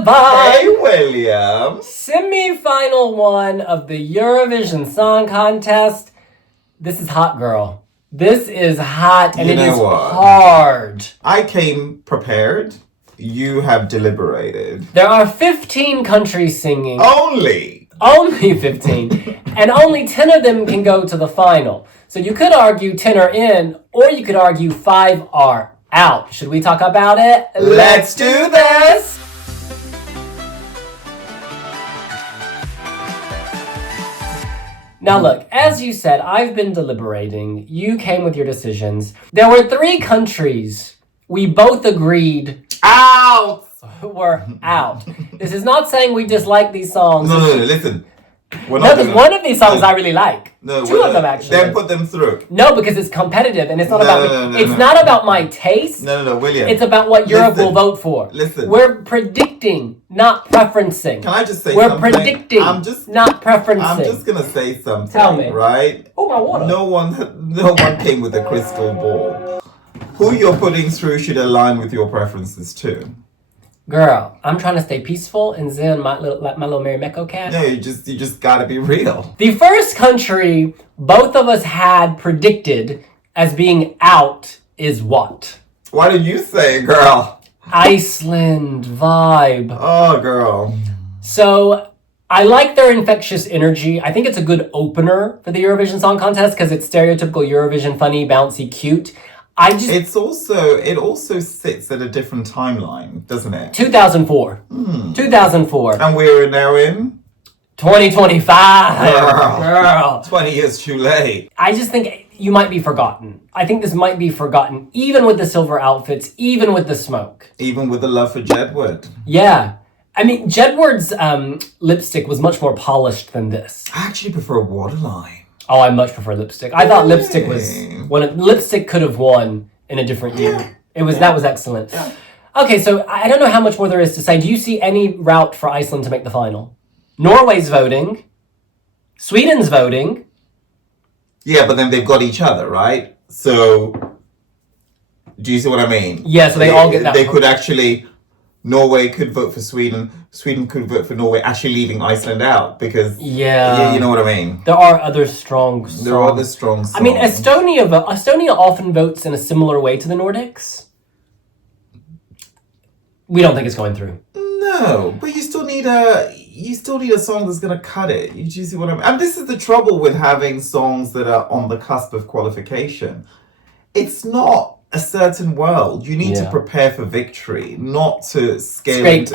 Goodbye. Hey, William. Semi-final one of the Eurovision Song Contest. This is hot, girl. This is hot, and it is hard. I came prepared. You have deliberated. There are 15 countries singing. Only 15. And only 10 of them can go to the final. So you could argue 10 are in, or you could argue 5 are out. Should we talk about it? Let's do this! Now look, as you said, I've been deliberating. You came with your decisions. There were 3 countries we both agreed out were out. This is not saying we dislike these songs. No, listen. One of these songs I really like. Two of them actually. Then put them through. No, because it's competitive and it's not not about my taste. No, William. It's about what Europe will vote for. Listen. We're predicting, not preferencing. Can I just say We're something? predicting, not preferencing. I'm just gonna say something. Tell me. Right? Oh, my water. No one came with a crystal ball. Who you're putting through should align with your preferences too. Girl, I'm trying to stay peaceful and zen my little Mary Mecco cat. No, you just gotta be real. The first country both of us had predicted as being out is what? Why did you say it, girl? Iceland vibe. Oh, girl. So I like their infectious energy. I think it's a good opener for the Eurovision Song Contest because it's stereotypical Eurovision, funny, bouncy, cute. It also sits at a different timeline, doesn't it? 2004. 2004. And we're now in 2025. Girl. 20 years too late. I just think you might be forgotten. I think this might be forgotten, even with the silver outfits, even with the smoke. Even with the love for Jedward. Yeah. I mean, Jedward's lipstick was much more polished than this. I actually prefer Waterline. Oh, I much prefer lipstick. I thought lipstick was lipstick could have won in a different year. That was excellent. Yeah. Okay, so I don't know how much more there is to say. Do you see any route for Iceland to make the final? Norway's voting. Sweden's voting. Yeah, but then they've got each other, right? So, do you see what I mean? Yeah, so they all get that. They could actually, Norway could vote for Sweden. Sweden could vote for Norway, actually leaving Iceland out because you know what I mean. There are other strong songs. There are other strong songs. I mean, Estonia often votes in a similar way to the Nordics. We don't think it's going through. No, but you still need a song that's gonna cut it. You see what I mean? And this is the trouble with having songs that are on the cusp of qualification. It's not a certain world. You need to prepare for victory, not to scrape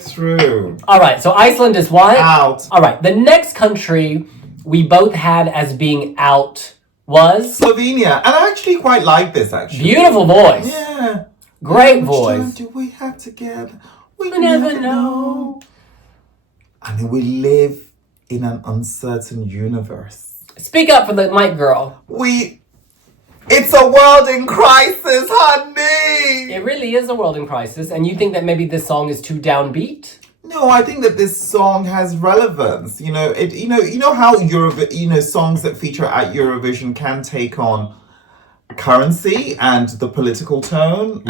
through. All right, so Iceland is what? Out. All right, the next country we both had as being out was? Slovenia. And I actually quite like this, actually. Beautiful voice. Yeah. Great voice. How much time do we have together? We never know. I mean, we live in an uncertain universe. Speak up for the mic, girl. It's a world in crisis, honey! It really is a world in crisis, and you think that maybe this song is too downbeat? No, I think that this song has relevance. You know how songs that feature at Eurovision can take on currency and the political tone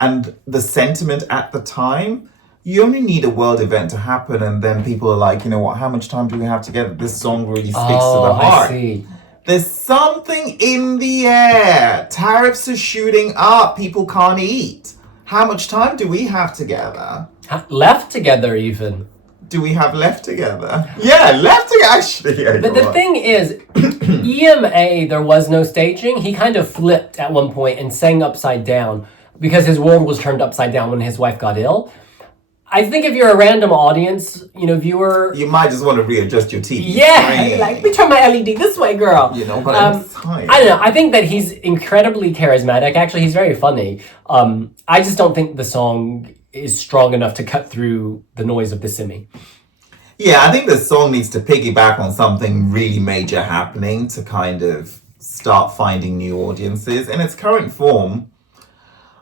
and the sentiment at the time. You only need a world event to happen, and then people are like, you know what? How much time do we have together? This song really speaks to the heart. I see. There's something in the air. Tariffs are shooting up. People can't eat. How much time do we have together? Left together, even. Do we have left together? Yeah, left together, actually. But the thing is, EMA, there was no staging. He kind of flipped at one point and sang upside down because his world was turned upside down when his wife got ill. I think if you're a random audience, viewer... You might just want to readjust your TV. Yeah, let me turn my LED this way, girl. You know what I'm saying? I don't know. I think that he's incredibly charismatic. Actually, he's very funny. I just don't think the song is strong enough to cut through the noise of the simi. Yeah, I think the song needs to piggyback on something really major happening to kind of start finding new audiences. In its current form,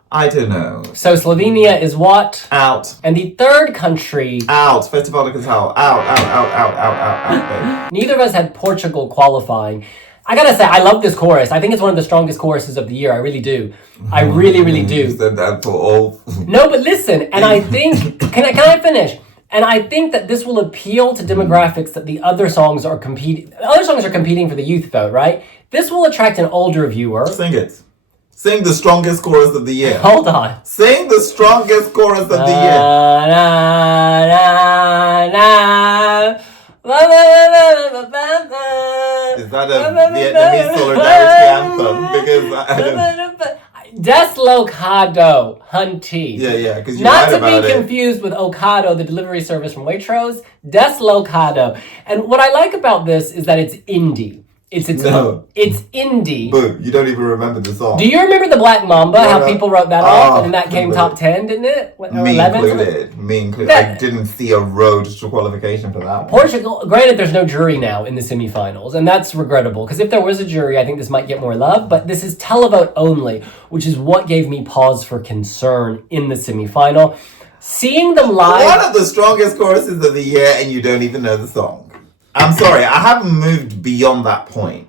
I don't know. So Slovenia is what? Out. And the third country... Out. Festival de Casal. Out. Neither of us had Portugal qualifying. I gotta say, I love this chorus. I think it's one of the strongest choruses of the year. I really do. I really, really do. You said that for all. No, but listen, and I think, can I finish? And I think that this will appeal to demographics that the other songs are competing. Other songs are competing for the youth vote, right? This will attract an older viewer. Sing it. Sing the strongest chorus of the year. Hold on. Sing the strongest chorus of the year. Na, na, na. Is that a Vietnamese solidarity anthem? Because I don't... Deslocado, hunty. Yeah, because not to be confused with Ocado, the delivery service from Waitrose. Deslocado. And what I like about this is that it's indie. It's indie. Boo, you don't even remember the song. Do you remember the Black Mamba? How people wrote that off, and that came top 10, didn't it? Me included. I didn't see a road to qualification for that one. Portugal, granted, there's no jury now in the semifinals, and that's regrettable, because if there was a jury, I think this might get more love, but this is televote only, which is what gave me pause for concern in the semifinal. Seeing them live... One of the strongest choruses of the year, and you don't even know the song. I'm sorry, I haven't moved beyond that point.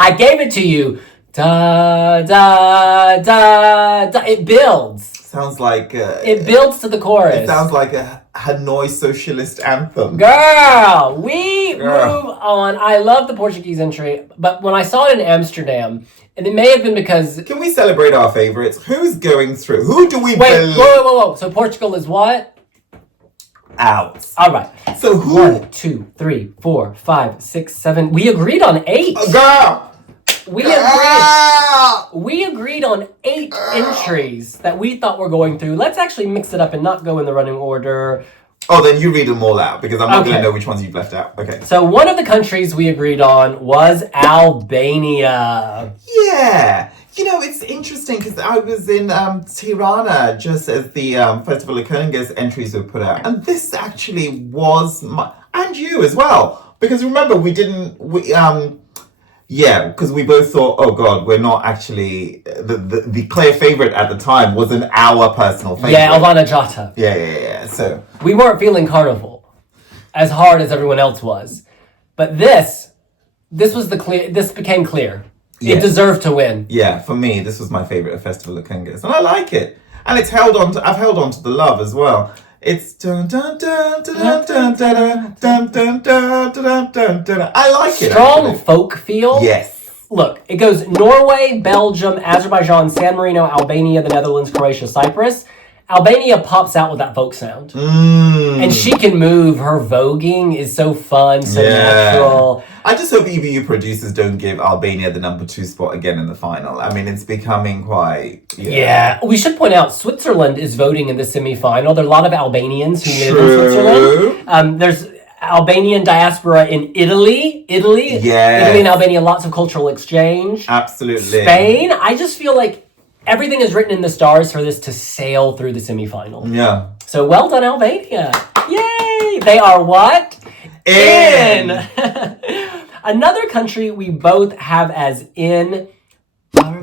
I gave it to you. Da, da, da, da. It builds. Sounds like... it builds to the chorus. It sounds like a Hanoi socialist anthem. Girl, move on. I love the Portuguese entry, but when I saw it in Amsterdam, and it may have been because... Can we celebrate our favorites? Who's going through? Who do we believe? Whoa. So Portugal is what? Out. All right. So who? 1, 2, 3, 4, 5, 6, 7. We agreed on 8. Girl. We agreed on 8 entries that we thought were going through. Let's actually mix it up and not go in the running order. Oh, then you read them all out because I'm not going to know which ones you've left out. Okay. So one of the countries we agreed on was Albania. Yeah. You know, it's interesting because I was in Tirana just as the Festival of Kuning's entries were put out. And this actually was and you as well. Because remember, because we both thought, oh God, we're not actually, the clear favorite at the time wasn't our personal favorite. Yeah, Alvana Jata. Yeah. So we weren't feeling Carnival as hard as everyone else was. But this became clear. Yeah. It deserved to win. Yeah, for me, this was my favorite of Festival of Kuning's, and I like it. And it's I've held on to the love as well. It's dun dun dun dun dun dun dun dun dun dun dun dun. I like it. Strong folk feel. Yes. Look, it goes Norway, Belgium, Azerbaijan, San Marino, Albania, the Netherlands, Croatia, Cyprus. Albania pops out with that folk sound. And she can move. Her voguing is so fun, so natural. I just hope EBU producers don't give Albania the number 2 spot again in the final. I mean, it's becoming quite... Yeah. We should point out, Switzerland is voting in the semi-final. There are a lot of Albanians who live in Switzerland. There's Albanian diaspora in Italy. Yes. Italy and Albania, lots of cultural exchange. Absolutely. Spain. I just feel like everything is written in the stars for this to sail through the semifinal. Yeah. So well done, Albania. Yay! They are what? In. Another country we both have as in... Sweden.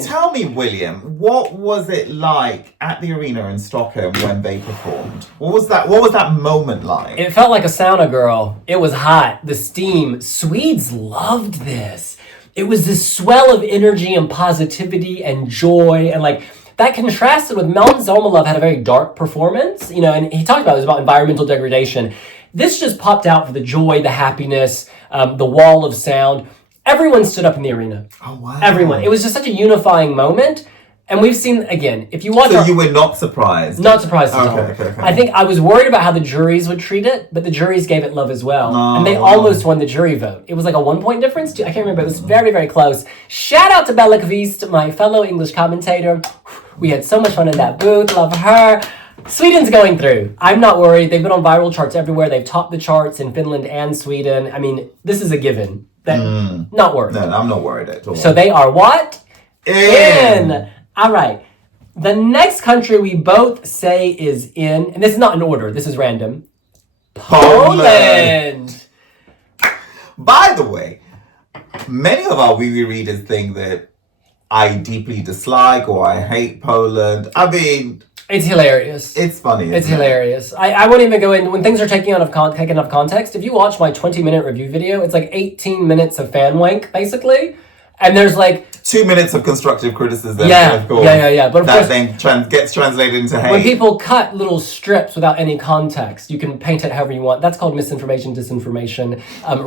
Tell me, William, what was it like at the arena in Stockholm when they performed? What was that moment like? It felt like a sauna, girl. It was hot. The steam. Swedes loved this. It was this swell of energy and positivity and joy, and like that contrasted with Melton Zomalov had a very dark performance, and he talked about it was about environmental degradation. This just popped out for the joy, the happiness, the wall of sound. Everyone stood up in the arena. Oh, wow. Everyone. It was just such a unifying moment. And we've seen, again, if you watch... So you were not surprised? Not surprised at all. Okay. I think I was worried about how the juries would treat it, but the juries gave it love as well. And they almost won the jury vote. It was like a 1-point difference. I can't remember. It was very, very close. Shout out to Bella Kvist, my fellow English commentator. We had so much fun in that booth. Love her. Sweden's going through. I'm not worried. They've been on viral charts everywhere. They've topped the charts in Finland and Sweden. I mean, this is a given. Not worried. No, I'm not worried at all. So they are what? In. All right. The next country we both say is in, and this is not in order, this is random. Poland. By the way, many of our wee readers think that I deeply dislike or I hate Poland. I mean, It's hilarious. It's funny. It's hilarious. I won't even go in when things are taken out of context. If you watch my 20-minute review video, it's like 18 minutes of fan wank, basically. And there's like 2 minutes of constructive criticism. Yeah, of course, yeah. But of that course, then gets translated into hate. When people cut little strips without any context, you can paint it however you want. That's called misinformation, disinformation,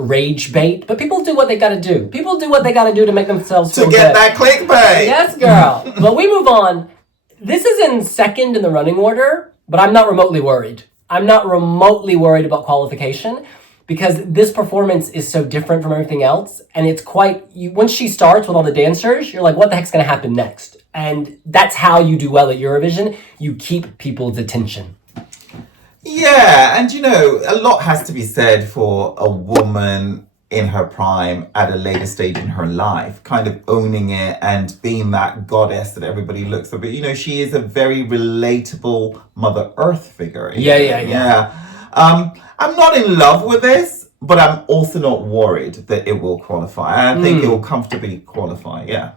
rage bait. But people do what they got to do. People do what they got to do to make themselves feel to get good. that clickbait. Yes, girl. But we move on. This is in second in the running order, but I'm not remotely worried. I'm not remotely worried about qualification because this performance is so different from everything else. And it's once she starts with all the dancers, you're like, what the heck's going to happen next? And that's how you do well at Eurovision. You keep people's attention. Yeah, and a lot has to be said for a woman in her prime at a later stage in her life, kind of owning it and being that goddess that everybody looks at. But, she is a very relatable Mother Earth figure. Yeah. I'm not in love with this, but I'm also not worried that it will qualify. I think it will comfortably qualify, yeah.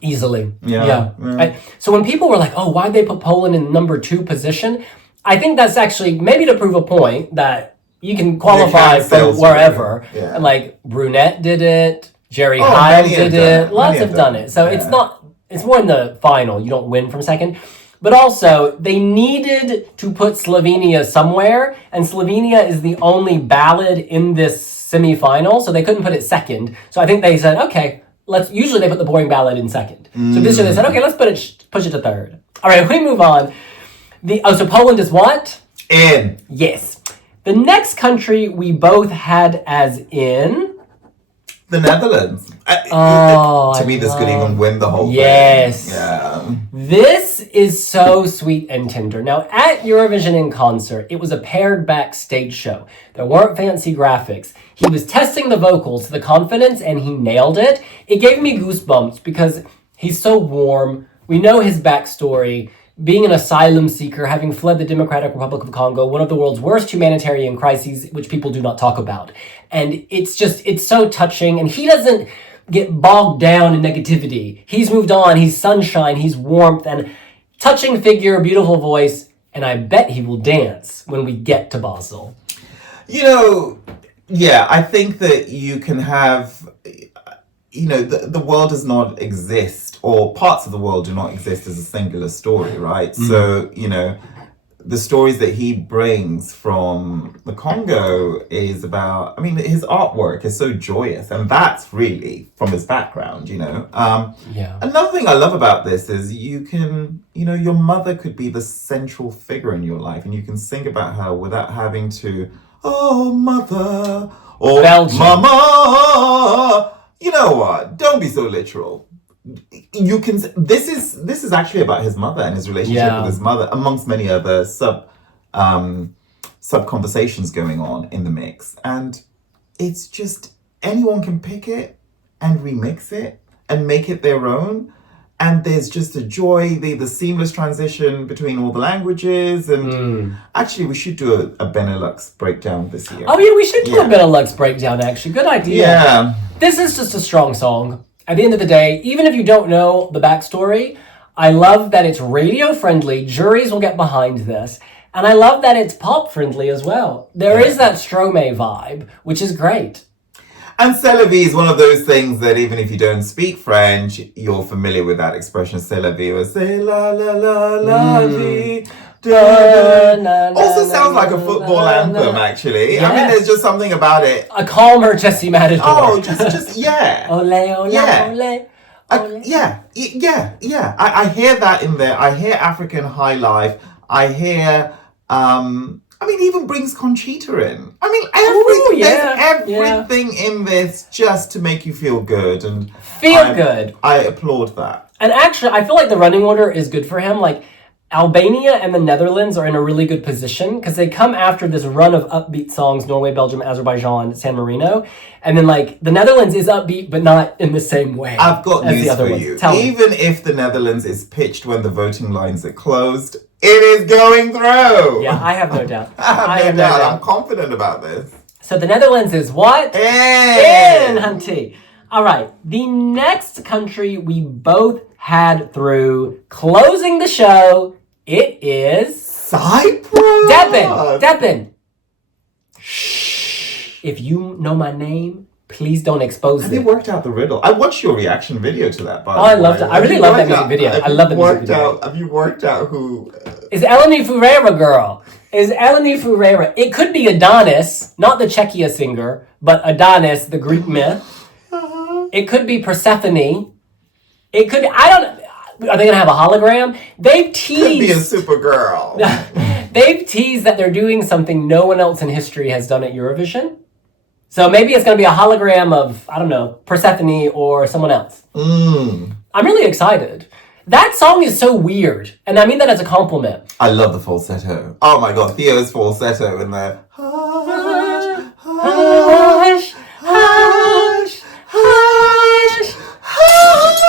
Easily. Yeah. So when people were like, why'd they put Poland in number 2 position? I think that's actually maybe to prove a point that you can qualify from wherever. Yeah. And like Brunette did it, Jerry Hyde did it, lots have done it. So it's more in the final. You don't win from second. But also, they needed to put Slovenia somewhere, and Slovenia is the only ballad in this semi-final, so they couldn't put it second. So I think they said, okay, usually they put the boring ballad in second. So this year they said, okay, let's push it to third. All right, we move on. So Poland is what? In. Yes. The next country we both had as in... The Netherlands. To me, this could even win the whole thing. Yes. Yeah. This is so sweet and tender. Now, at Eurovision in concert, it was a paired backstage show. There weren't fancy graphics. He was testing the vocals, the confidence, and he nailed it. It gave me goosebumps because he's so warm. We know his backstory. Being an asylum seeker, having fled the Democratic Republic of Congo, one of the world's worst humanitarian crises, which people do not talk about. And it's so touching. And he doesn't get bogged down in negativity. He's moved on. He's sunshine. He's warmth and touching figure, beautiful voice. And I bet he will dance when we get to Basel. I think that you can have... the world does not exist, or parts of the world do not exist as a singular story, right? So, the stories that he brings from the Congo is about, his artwork is so joyous, and that's really from his background, Another thing I love about this is you can, your mother could be the central figure in your life, and you can sing about her without having to, oh, mother, or Belgium. Mama. You know what? Don't be so literal. You can. This is actually about his mother and his relationship with his mother, amongst many other sub conversations going on in the mix. And it's just anyone can pick it and remix it and make it their own. And there's just a joy, the seamless transition between all the languages. And actually, we should do a Benelux breakdown this year. Oh, yeah, we should do a Benelux breakdown, actually. Good idea. Yeah. This is just a strong song. At the end of the day, even if you don't know the backstory, I love that it's radio-friendly. Juries will get behind this. And I love that it's pop-friendly as well. There is that Strobe vibe, which is great. And c'est la vie is one of those things that even if you don't speak French, you're familiar with that expression, c'est la vie, or c'est la la la la vie. Also sounds like a football anthem, actually. Yeah. There's just something about it. A calmer Jessie Matador. Oh, just yeah. Ole, ole, ole. I hear that in there. I hear African high life. I hear, even brings Conchita in. There's everything in this just to make you feel good. And good. I applaud that. And actually, I feel like the running order is good for him. Like, Albania and the Netherlands are in a really good position because they come after this run of upbeat songs, Norway, Belgium, Azerbaijan, San Marino. And then, the Netherlands is upbeat, but not in the same way. I've got as news the other for ones. you. Tell me. Even if the Netherlands is pitched when the voting lines are closed, it is going through. Yeah, I have no doubt. I have no doubt. I'm confident about this. So the Netherlands is what? In, hunty. All right. The next country we both had through closing the show It is... Cyprus! Devin! Shh. If you know my name, please don't expose it. Have you worked out the riddle? I watched your reaction video to that, by the way. I loved it. I really love that music video. I love the music video. Have you worked out who... It's Eleni Foureira, girl. It's Eleni Foureira. It could be Adonis, not the Czechia singer, but Adonis, the Greek myth. It could be Persephone. It could be... Are they going to have a hologram? They've teased... Could be a Supergirl. They've teased that they're doing something no one else in history has done at Eurovision. So maybe it's going to be a hologram of, I don't know, Persephone or someone else. I'm really excited. That song is so weird. And I mean that as a compliment. I love the falsetto. Oh my god, Theo's falsetto in there. Hush, hush, hush, hush, hush.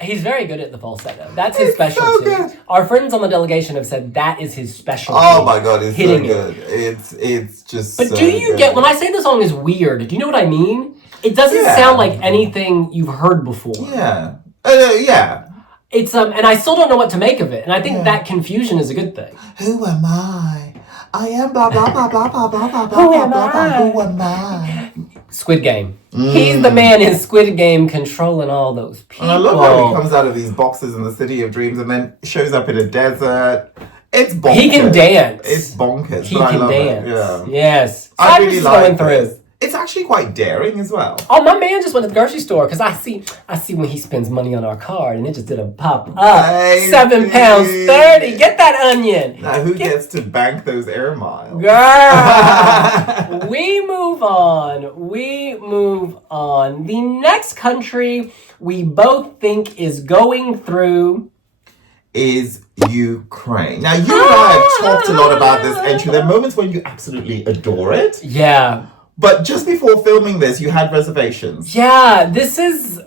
He's very good at the falsetto. That's his specialty. So our friends on the delegation have said that is his specialty. Oh my god, it's so good. It's just But so do you get, when I say the song is weird, do you know what I mean? It doesn't sound like anything you've heard before. Yeah. It's and I still don't know what to make of it. And I think that confusion is a good thing. Who am I? I am blah blah blah blah blah blah blah blah blah blah. Who am I? Squid Game. He's the man in Squid Game controlling all those people. And I love how he comes out of these boxes in the City of Dreams and then shows up in a desert. It's bonkers. He can dance. It's bonkers. He can dance. Yeah. Yes. I really like this. It's actually quite daring as well. Oh, my man just went to the grocery store because I see when he spends money on our card and it just didn't pop up. £7.30. Get that onion. Now who gets to bank those air miles? Girl. We move on. The next country we both think is going through is Ukraine. Now you and I have talked a lot about this entry. There are moments when you absolutely adore it. Yeah. But just before filming this, you had reservations. Yeah, this is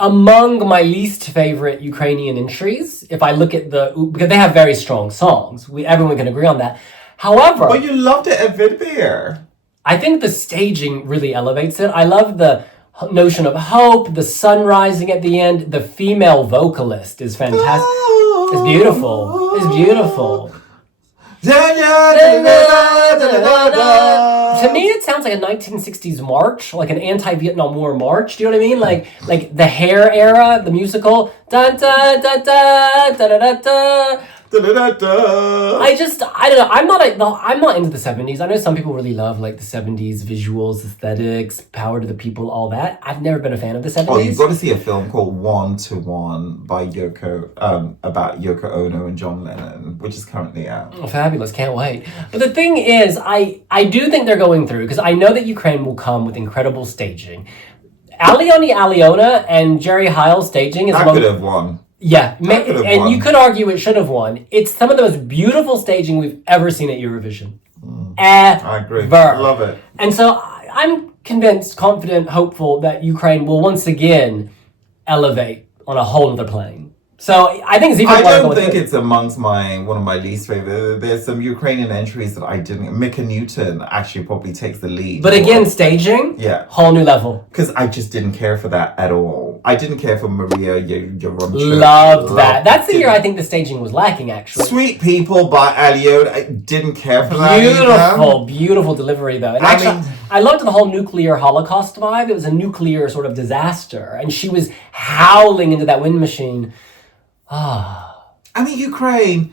among my least favorite Ukrainian entries. If I look at because they have very strong songs. Everyone can agree on that. However... But you loved it at Vidbeer. I think the staging really elevates it. I love the notion of hope, the sun rising at the end. The female vocalist is fantastic. It's beautiful. It's beautiful. To me, it sounds like a 1960s march, like an anti-Vietnam War march. Do you know what I mean? Like the Hair era, the musical. Da da da da da da da. I don't know. I'm not into the 70s. I know some people really love like the 70s visuals, aesthetics, power to the people, all that. I've never been a fan of the 70s. Oh, you've got to see a film called 1 to 1 by about Yoko Ono and John Lennon, which is currently out. Oh, fabulous. Can't wait. But the thing is, I do think they're going through, because I know that Ukraine will come with incredible staging. Aliona and Jerry Heil's staging is... I could have won. Yeah, and you could argue it should have won. It's some of the most beautiful staging we've ever seen at Eurovision. I agree. I love it. And so I'm convinced, confident, hopeful that Ukraine will once again elevate on a whole other plane. So I think Ziferblat... I don't think it's amongst one of my least favorite. There's some Ukrainian entries that I didn't... Mika Newton actually probably takes the lead. But again, staging, whole new level. Because I just didn't care for that at all. I didn't care for Maria Yaronchuk. Loved that. That's the year I think the staging was lacking, actually. Sweet People by Aliona. I didn't care for that either. Beautiful delivery, though. And I loved the whole nuclear Holocaust vibe. It was a nuclear sort of disaster. And she was howling into that wind machine. I mean, Ukraine,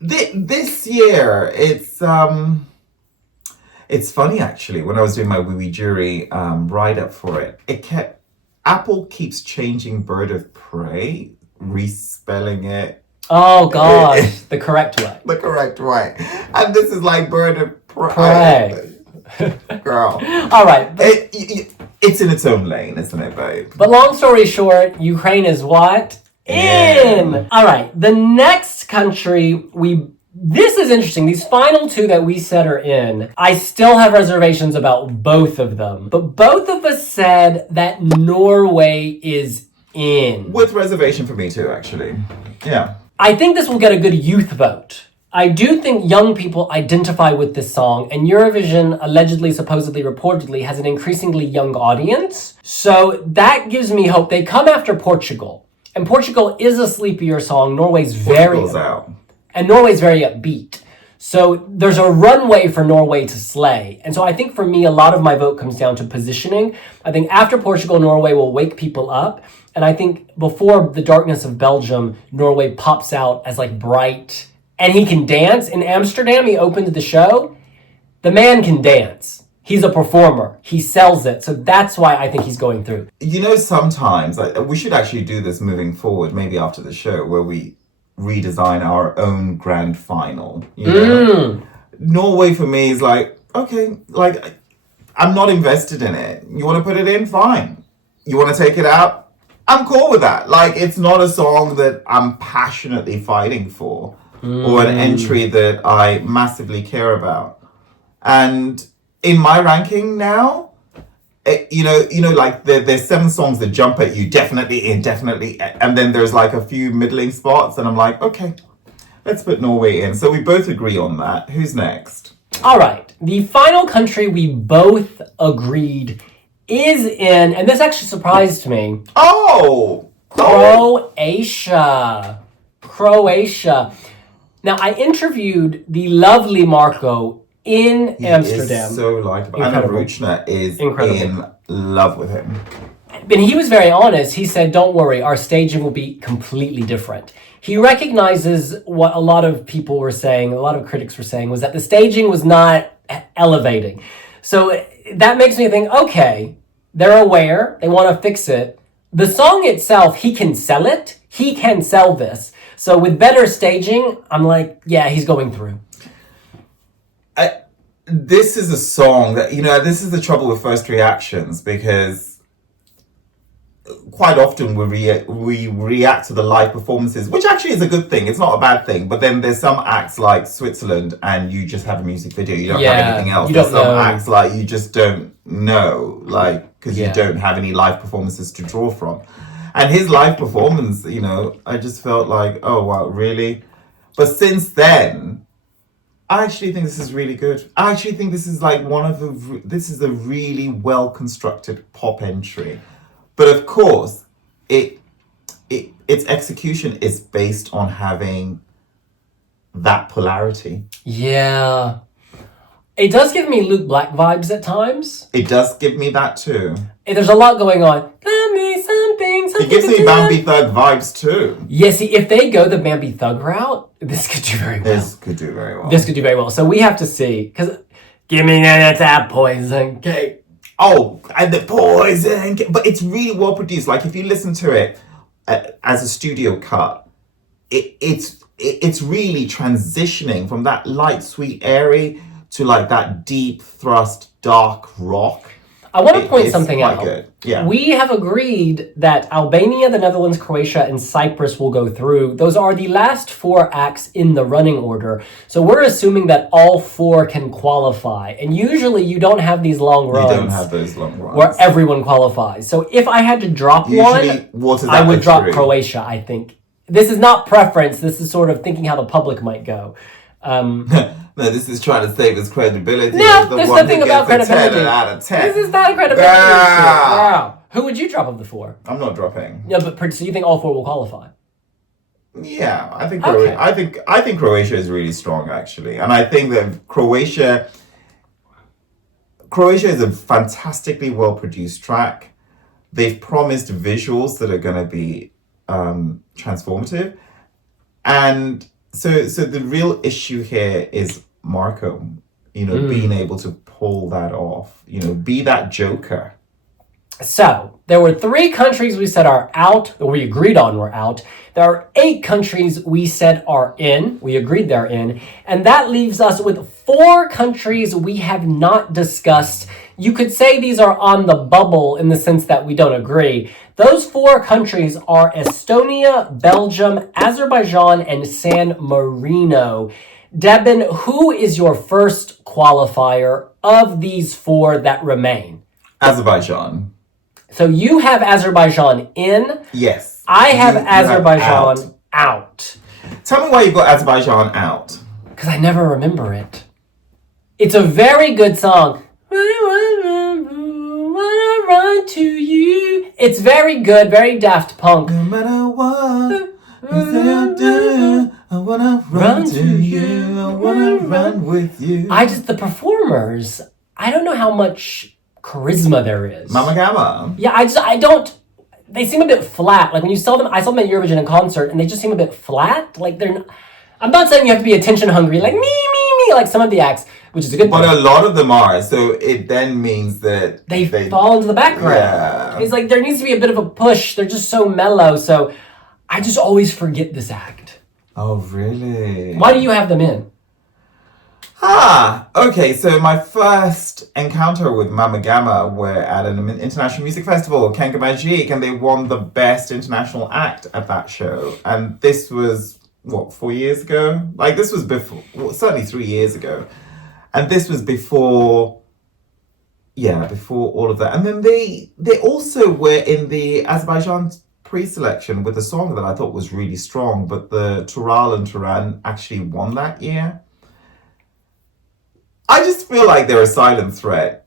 this year, it's funny, actually. When I was doing my Wee Jury write-up for it, Apple keeps changing Bird of Prey, respelling it. Oh, gosh, the correct way. The correct way. And this is like Bird of Prey. Girl. All right. It's in its own lane, isn't it, babe? But long story short, Ukraine is what? In! All right, the next country this is interesting. These final two that we said are in, I still have reservations about both of them. But both of us said that Norway is in. With reservation for me too, actually. Yeah. I think this will get a good youth vote. I do think young people identify with this song, and Eurovision allegedly, supposedly, reportedly has an increasingly young audience. So that gives me hope. They come after Portugal. And Portugal is a sleepier song. Norway's out. And Norway's very upbeat. So there's a runway for Norway to slay. And so I think for me, a lot of my vote comes down to positioning. I think after Portugal, Norway will wake people up. And I think before the darkness of Belgium, Norway pops out as like bright. And he can dance. In Amsterdam, he opened the show. The man can dance. He's a performer. He sells it. So that's why I think he's going through. You know, sometimes, we should actually do this moving forward, maybe after the show, where we redesign our own grand final. You know? Norway for me is like, okay, like, I'm not invested in it. You want to put it in? Fine. You want to take it out? I'm cool with that. Like, it's not a song that I'm passionately fighting for or an entry that I massively care about. And in my ranking now, you know, like there's 7 songs that jump at you, definitely, and then there's like a few middling spots, and I'm like, okay, let's put Norway in. So we both agree on that. Who's next? All right, the final country we both agreed is in, and this actually surprised me. Croatia. Now, I interviewed the lovely Marco in Amsterdam. Is so likable. Anna Ruchna is in love with him. And he was very honest. He said, don't worry, our staging will be completely different. He recognizes what a lot of people were saying, a lot of critics were saying, was that the staging was not elevating. So that makes me think, okay, they're aware, they want to fix it. The song itself, he can sell it. He can sell this. So with better staging, I'm like, yeah, he's going through. This is a song that, you know, this is the trouble with first reactions, because quite often we react to the live performances, which actually is a good thing. It's not a bad thing. But then there's some acts like Switzerland and you just have a music video. You don't have anything else. There's some acts like you just don't know, like, because you don't have any live performances to draw from. And his live performance, you know, I just felt like, oh, wow, really? But since then, I actually think this is really good. I actually think this is like this is a really well-constructed pop entry. But of course, its execution is based on having that polarity. Yeah. It does give me Luke Black vibes at times. It does give me that too. There's a lot going on. Tell me something. It gives me Bambi Thug vibes too. Yeah, see, if they go the Bambi Thug route, this could do very well. This could do very well. So we have to see. Because give me that poison cake. Oh, and the poison cake. But it's really well produced. Like, if you listen to it as a studio cut, it's really transitioning from that light, sweet, airy to like that deep thrust, dark rock. I want to point something out. Good. Yeah. We have agreed that Albania, the Netherlands, Croatia, and Cyprus will go through. Those are the last 4 acts in the running order. So we're assuming that all 4 can qualify. And usually you don't have these long runs. You don't have those long runs. Where everyone qualifies. So if I had to drop one, I would drop Croatia, I think. This is not preference. This is sort of thinking how the public might go. No, this is trying to save his credibility. No, there's nothing about credibility. 10 out of 10. This is not a credibility. Wow. Who would you drop of the 4? I'm not dropping. Yeah, but so you think all 4 will qualify? Yeah, I think I think Croatia is really strong, actually, and I think that Croatia is a fantastically well produced track. They've promised visuals that are going to be transformative, and so the real issue here is Marco, you know, being able to pull that off, you know, be that joker. So there were 3 countries we said are out, or we agreed on were out. There are 8 countries we said are in, we agreed they're in, and that leaves us with 4 countries we have not discussed. You could say these are on the bubble in the sense that we don't agree. Those 4 countries are Estonia, Belgium, Azerbaijan, and San Marino. Devin, who is your first qualifier of these 4 that remain? Azerbaijan. So you have Azerbaijan in. Yes. I have Azerbaijan out. Tell me why you got Azerbaijan out. Because I never remember it. It's a very good song. Wanna run to you. It's very good, very Daft Punk. No matter what I do, I wanna run to you. I wanna run with you. The performers, I don't know how much charisma there is. Mama Gamma. Yeah, I don't. They seem a bit flat. Like when you saw them, I saw them at Eurovision in concert, and they just seem a bit flat. Like I'm not saying you have to be attention hungry, like me, like some of the acts, which is a good thing. But a lot of them are, so it then means that they fall into the background. Yeah. It's like there needs to be a bit of a push. They're just so mellow, so I just always forget this act. Oh, really? Why do you have them in? Okay, so my first encounter with Mama Gamma were at an international music festival, Kenga Magique, and they won the best international act at that show. And this was, 4 years ago? Like, this was before, certainly 3 years ago. And this was before all of that. And then they also were in the Azerbaijan pre-selection with a song that I thought was really strong, but the Tural and Turan actually won that year. I just feel like they're a silent threat.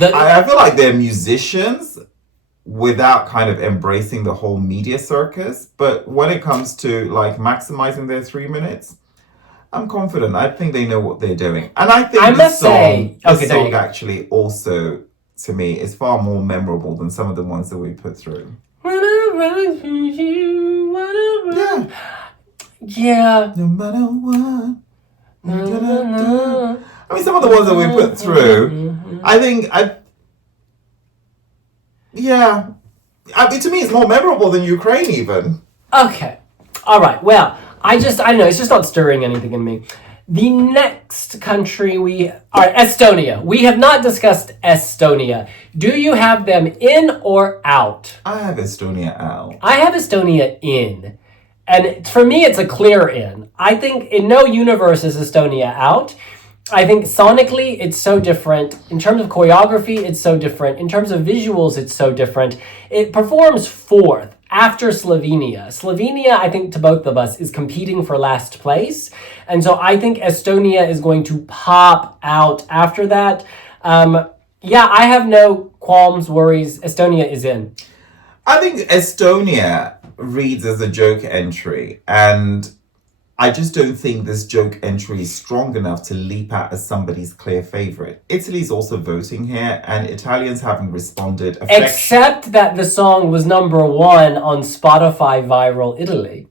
I feel like they're musicians without kind of embracing the whole media circus. But when it comes to like maximizing their 3 minutes, I'm confident. I think they know what they're doing. And I think this song actually also, to me, is far more memorable than some of the ones that we put through. Yeah. No matter what. I mean, some of the ones that we put through, I mean, to me, it's more memorable than Ukraine, even. Okay. All right. Well, I don't know. It's just not stirring anything in me. The next country Estonia. We have not discussed Estonia. Do you have them in or out? I have Estonia out. I have Estonia in. And for me, it's a clear in. I think in no universe is Estonia out. I think sonically, it's so different. In terms of choreography, it's so different. In terms of visuals, it's so different. It performs fourth after Slovenia. Slovenia, I think, to both of us, is competing for last place. And so I think Estonia is going to pop out after that. I have no qualms, worries. Estonia is in. I think Estonia reads as a joke entry, and I just don't think this joke entry is strong enough to leap out as somebody's clear favourite. Italy's also voting here, and Italians haven't responded. Except that the song was number 1 on Spotify Viral Italy.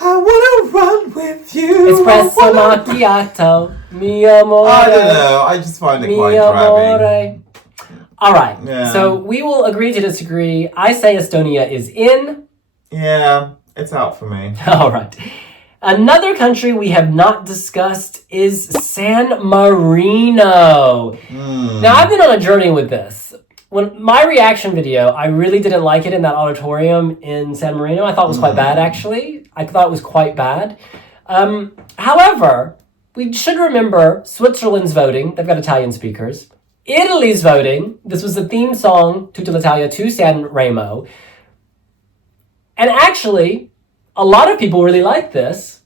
I wanna run with you. Espresso macchiato, mi amore. I don't know. I just find it quite drabby. All right. Yeah. So we will agree to disagree. I say Estonia is in. Yeah. It's out for me. All right. Another country we have not discussed is San Marino. Now, I've been on a journey with this. When my reaction video, I really didn't like it in that auditorium in San Marino. I thought it was quite bad, actually. I thought it was quite bad. However, we should remember Switzerland's voting. They've got Italian speakers. Italy's voting. This was the theme song, Tutta l'Italia, to San Remo. And actually, a lot of people really like this.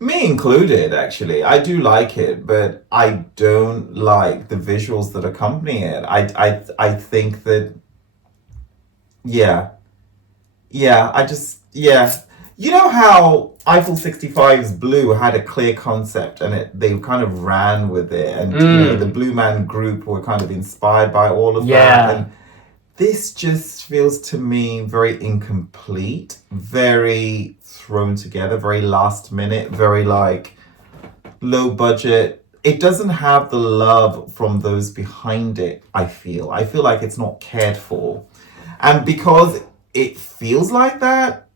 Me included, actually. I do like it, but I don't like the visuals that accompany it. I think that, You know how Eiffel 65's Blue had a clear concept and they kind of ran with it, and the Blue Man Group were kind of inspired by all of that. And this just feels to me very incomplete, very thrown together, very last minute, very like low budget. It doesn't have the love from those behind it, I feel. I feel like it's not cared for. And because it feels like that,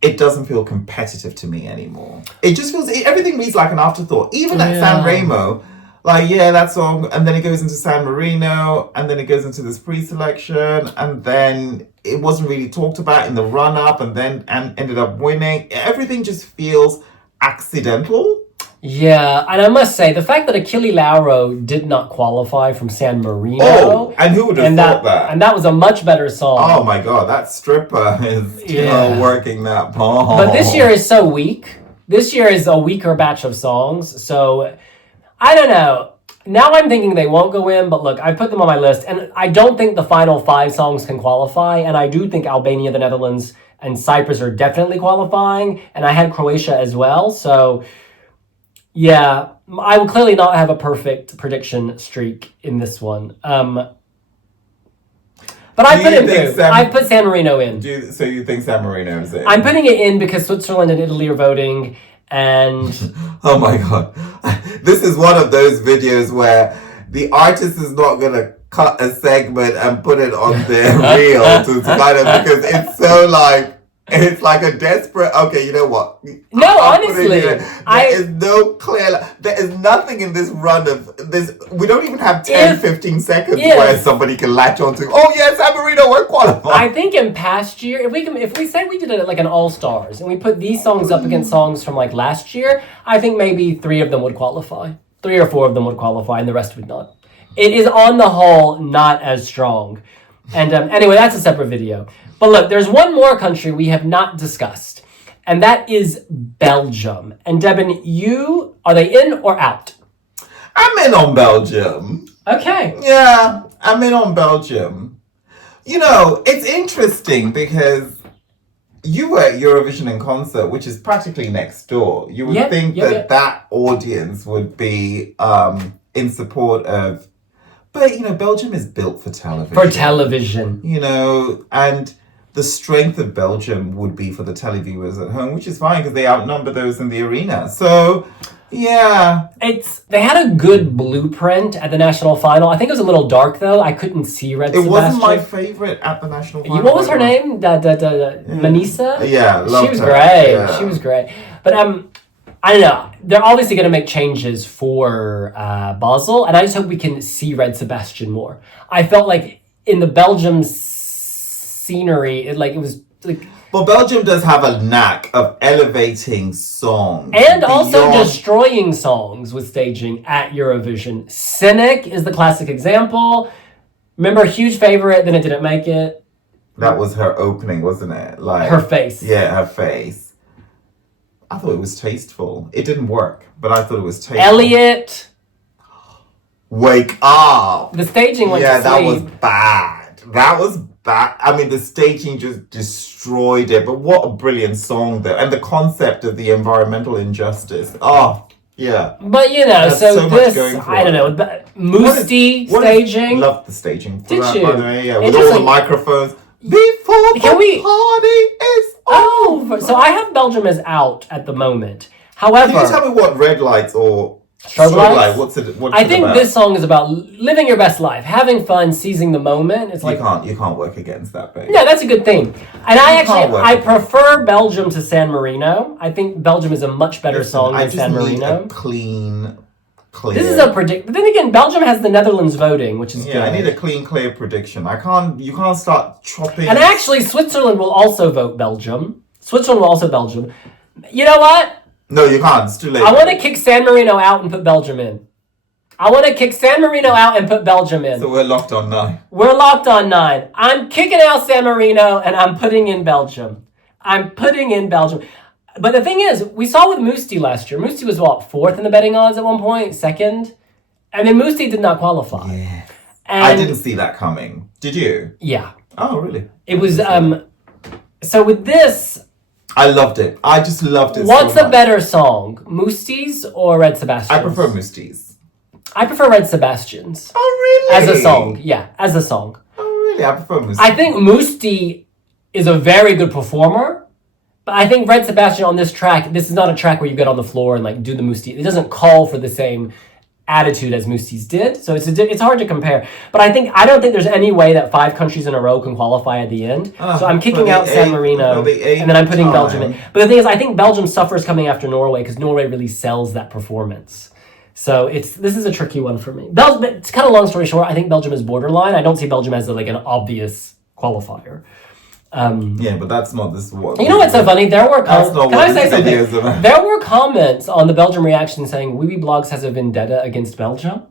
it doesn't feel competitive to me anymore. It just feels, everything reads like an afterthought. Even at San Remo, that song, and then it goes into San Marino, and then it goes into this pre-selection, and then it wasn't really talked about in the run-up, and ended up winning. Everything just feels accidental. Yeah, and I must say, the fact that Achille Lauro did not qualify from San Marino... Oh, and who would have thought that? And that was a much better song. Oh my god, that stripper is working that ball. But this year is so weak. This year is a weaker batch of songs, so... I don't know. now I'm thinking they won't go in, but look, I put them on my list, and I don't think the final 5 songs can qualify, and I do think Albania, the Netherlands, and Cyprus are definitely qualifying, and I had Croatia as well, so yeah, I will clearly not have a perfect prediction streak in this one. But I put San Marino in. So you think San Marino is in? I'm putting it in because Switzerland and Italy are voting, and... Oh my god. This is one of those videos where the artist is not going to cut a segment and put it on their reel to kind of, because it's so like, it's like a desperate, okay, you know what? No, honestly. There is no clear, there is nothing in this run of this. We don't even have 10, 15 seconds where somebody can latch onto, oh yes, San Marino, we're qualified. I think in past year, if we say we did it like an all-stars and we put these songs up against songs from like last year, I think maybe 3 of them would qualify. 3 or 4 of them would qualify and the rest would not. It is on the whole not as strong. And anyway, that's a separate video. But look, there's one more country we have not discussed, and that is Belgium. And Debin, are they in or out? I'm in on Belgium. Okay. Yeah, I'm in on Belgium. You know, it's interesting because you were at Eurovision in concert, which is practically next door. You would think that audience would be in support of... But, you know, Belgium is built for television. For television. You know, and the strength of Belgium would be for the televiewers at home, which is fine because they outnumber those in the arena. So, yeah. They had a good blueprint at the national final. I think it was a little dark, though. I couldn't see Red Sebastian. It wasn't my favorite at the national final. What was her name? Manisa? Yeah, loved She was her. great. Yeah. She was great. But, I don't know. They're obviously going to make changes for Basel, and I just hope we can see Red Sebastian more. I felt like in the Belgium scenery, it was like... Well, Belgium does have a knack of elevating songs. And also destroying songs with staging at Eurovision. Cynic is the classic example. Remember, huge favorite, then it didn't make it. That was her opening, wasn't it? Like her face. Yeah, her face. I thought it was tasteful. It didn't work, but I thought it was tasteful. Elliot. Wake up. The staging went to sleep. That was bad. That was bad. I mean, the staging just destroyed it, but what a brilliant song, though. And the concept of the environmental injustice. Oh, yeah. But, you know, so this, I don't know, Musti staging. Loved the staging. Did that, you? By the way, yeah, with all the microphones. Before the party is over. So I have Belgium as out at the moment. However, can you tell me what red lights or strobe lights? What's it I think about? This song is about living your best life, having fun, seizing the moment. It's like you can't work against that, babe. Yeah, that's a good thing. And I prefer Belgium to San Marino. I think Belgium is a much better song than San Marino. Need a clear. This is a predict. But then again, Belgium has the Netherlands voting, which is good. I need a clean, clear prediction. You can't start chopping. And actually, Switzerland will also vote Belgium. Switzerland will also Belgium. You know what? No, you can't. It's too late. I want to kick San Marino out and put Belgium in. I want to kick San Marino out and put Belgium in. So we're locked on 9. We're locked on 9. I'm kicking out San Marino and I'm putting in Belgium. But the thing is, we saw with Musti last year. Musti was, 4th in the betting odds at one point? 2nd? And then Musti did not qualify. Yeah. I didn't see that coming. Did you? Yeah. Oh, really? It was, so with this... I loved it. I just loved it What's a better song? Musti's or Red Sebastian's? I prefer Musti's. I prefer Red Sebastian's. Oh, really? As a song. Yeah, as a song. Oh, really? I prefer Musti. I think Musti is a very good performer. But I think Red Sebastian on this track, this is not a track where you get on the floor and do the Musti. It doesn't call for the same attitude as Musti's did. So it's hard to compare. But I don't think there's any way that 5 countries in a row can qualify at the end. So I'm kicking out San Marino and then I'm putting Belgium in. But the thing is, I think Belgium suffers coming after Norway because Norway really sells that performance. So this is a tricky one for me. It's kind of long story short. I think Belgium is borderline. I don't see Belgium as an obvious qualifier. But that's not this one. You know what's so funny? There were There were comments on the Belgium reaction saying Weeby Blogs has a vendetta against Belgium.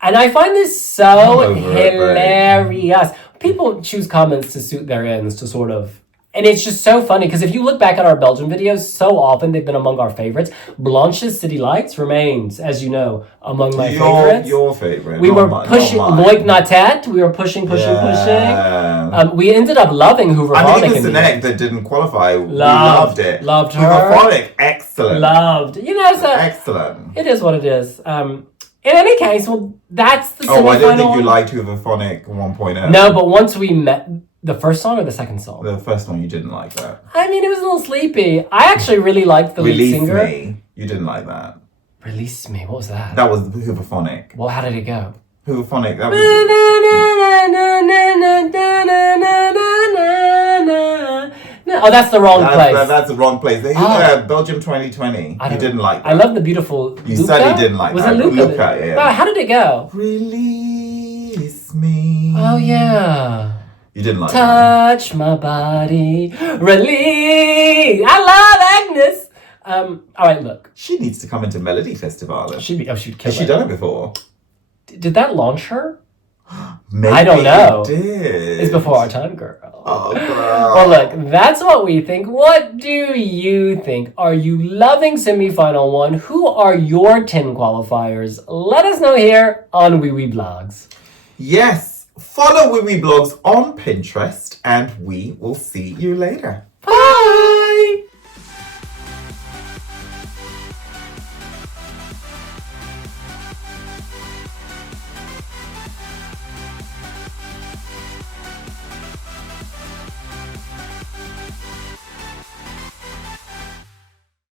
And I find this so hilarious. People choose comments to suit their ends to sort of And it's just so funny because if you look back at our Belgian videos, so often they've been among our favorites. Blanche's City Lights remains, as you know, among my favorites. Your favorite. We were pushing Loik Natet. We were pushing. We ended up loving Hooverphonic. I think it was Sinek that didn't qualify. We loved it. Loved her. Hooverphonic, excellent. Loved. So excellent. It is what it is. In any case, well, that's the semifinal. I don't think you liked Hooverphonic 1.0. No, but once we met... The first song or the second song? The first one, you didn't like that. I mean, it was a little sleepy. I actually really liked the lead singer. Release Me. You didn't like that. Release Me. What was that? That was Hooverphonic. Well, how did it go? Hooverphonic. That was... Oh, that's the wrong place. That's the wrong place. Belgium 2020. You didn't like that. I love the beautiful You said you didn't like that. Was it Luca? Yeah. Wow, how did it go? Release me. Oh, yeah. You didn't like Touch that. My body. Release. I love Agnes. All right, look. She needs to come into Melody Festival. She'd kill Has she done it before? Did that launch her? Maybe I don't know. It did. It's before our time, girl. Oh, girl. Well, look, that's what we think. What do you think? Are you loving semifinal 1? Who are your 10 qualifiers? Let us know here on Wee Wee Blogs. Yes, follow Wee Wee Blogs on Pinterest, and we will see you later.